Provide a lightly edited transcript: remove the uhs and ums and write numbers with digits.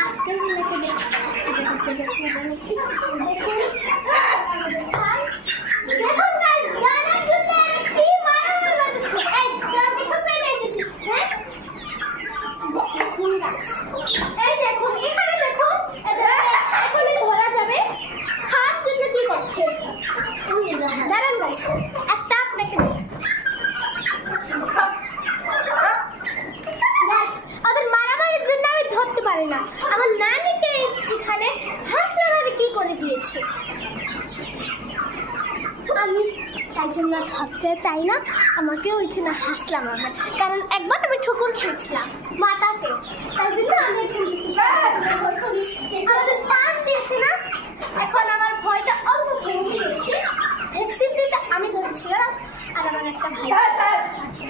আজকের ভিডিওতে যেটা করতে যাচ্ছি দেখুন গাইস গানের জন্য কি মারামারি হচ্ছে এই আমি ঠুকে এসেছিস হ্যাঁ দেখুন গাইস এই দেখুন এখানে দেখুন এখনই ধরা যাবে হাত জন্য কি করছে দাঁড়ান গাইস একটা আপনাকে ধরতে পারে না আমার নানিকে এখানে হাসলাভাবে কি করে দিয়েছে আমি তাই জন্য ধরতে চাই না আমাকে ওইখানে হাসলাম আমার কারণ একবার আমি ঠুকুর খেয়েছিলাম মাথাতে তাই জন্য আমি আমাদের পান দিয়েছে না এখন আমার ভয়টা অল্প ভেঙে গেছে ভ্যাকসিন দিতে আমি ধরেছিলাম আর আমার একটা ভাই আছে